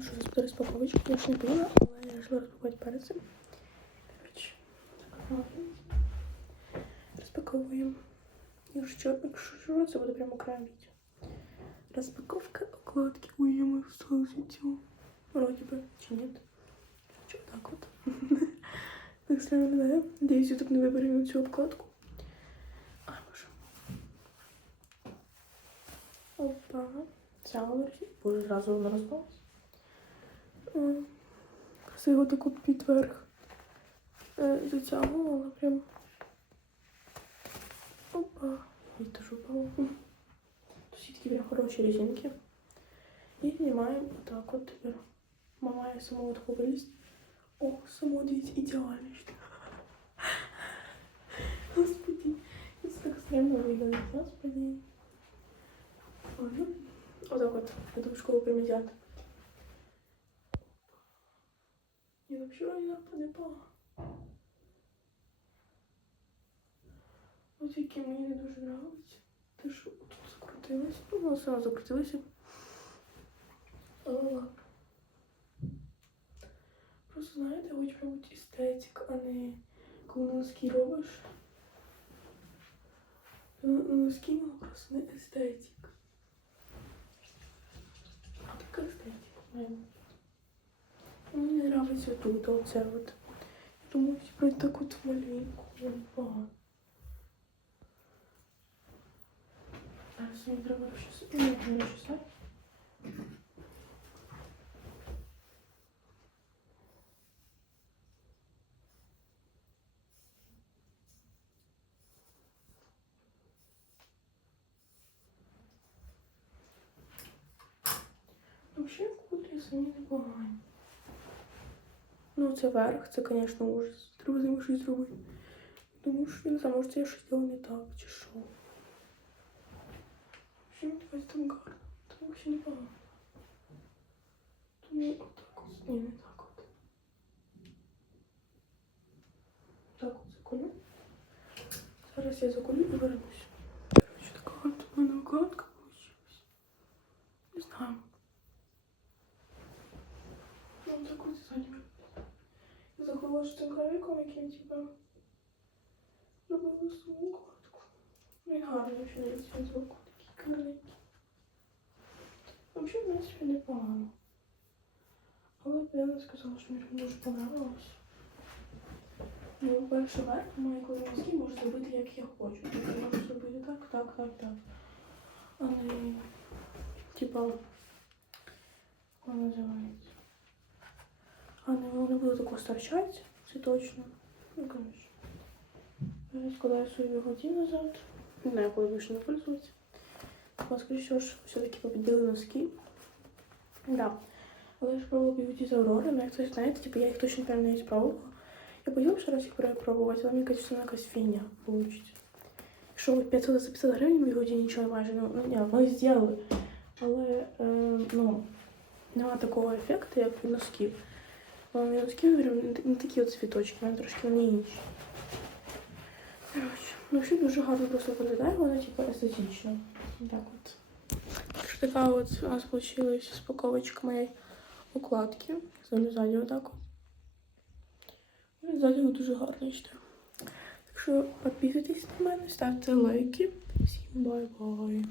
думала, що буде розпаковочка. Я ж не пила, але я вирішила розпакувати перед розпаковуємо. Якщо, якщо що, це буде прямо окремо. Розпаковка окладки. Ой, я мою встала життя. Вроде бы, чи нет? Что так вот? Так странно виглядає. Надіюсь, YouTube не вибере цю обкладку. А, боже. Опа. Ця версія. Боже, зразу вона розпалась. М, Красиво так от під верх. Е, Затягувала прям. Опа. І теж упало. Тут такі прям хороші резинки. І знімаємо отак от тепер. Мама я самого таку виліз. О, само дивіться, ідеально. Господи, це так стрімно виглядає, господи. Отак от, иду в школу примізяти. Я вообще не понепала. Ось які мені не дуже нравиться. Те, що тут закрутилось. Ну, воно сразу закрутилося. Просто знаєте, хоч мабуть естетик, а не коли носки робиш. Ну, Носки воно просто не естетик. А так естетик. мабуть. Мені нравиться тут оце от. Я думаю, типу так от маленьку. Багато. Зараз мені треба щось. Не щось. Вообще кудрі самі непогані. Ну, це верх, це, звісно, ужас. Треба з ним щось зробити. Тому що не знаю, може це я щось зробила не так, чи що. Що мені давайте там гарно. Там взагалі непогано. Тому отак от. Ні, не так от. Так от заколю. Зараз я заколю і вернусь. Короче, така от у мене укладка вийшла. Не знаю. Ну, так от ззаді. Цим гравіком, яким, типа, робила свою укладку. Він гарний, цвіт звуку, такий гарненький. Взагалі, в принципі, непогано. Але б я не сказала, що мені дуже понравилось. Ну, перше верх мої колоски можу зробити, як я хочу. Тобто я можу зробити так, так, так, так. А не, типа, воно називається. А не, не буде такого старчати, це точно. Ну, коротше. Складаю свої бігоді назад. Не знаю, коли більше не пользуються. Але, скоріше всього, ж, все-таки побідили носки. Да. Але я ж пробувала бігоді з Аврори, але як це знаєте, типу, я їх точно прям не спробувала. Я боюсь ще раз їх перепробувати, але мені кажуть, що вона якась фігня вийде. Якщо 500 за 500 гривень бігоді нічого майже, ну, ну ні, ми зробили. Але, е, ну, нема такого ефекту, як від носків. Але носки, говорю, не такі от цвіточки, в мене трошки вони інші. Коротше, ну ще дуже гарно просто виглядає, вона типу естетично. Так от. Така от у нас вийшла спаковочка моєї укладки. Ззаді ззаді отак от. Ну, Ззаді дуже гарно считаю. Так що підписуйтесь на мене, ставте лайки. Всім бай-бай.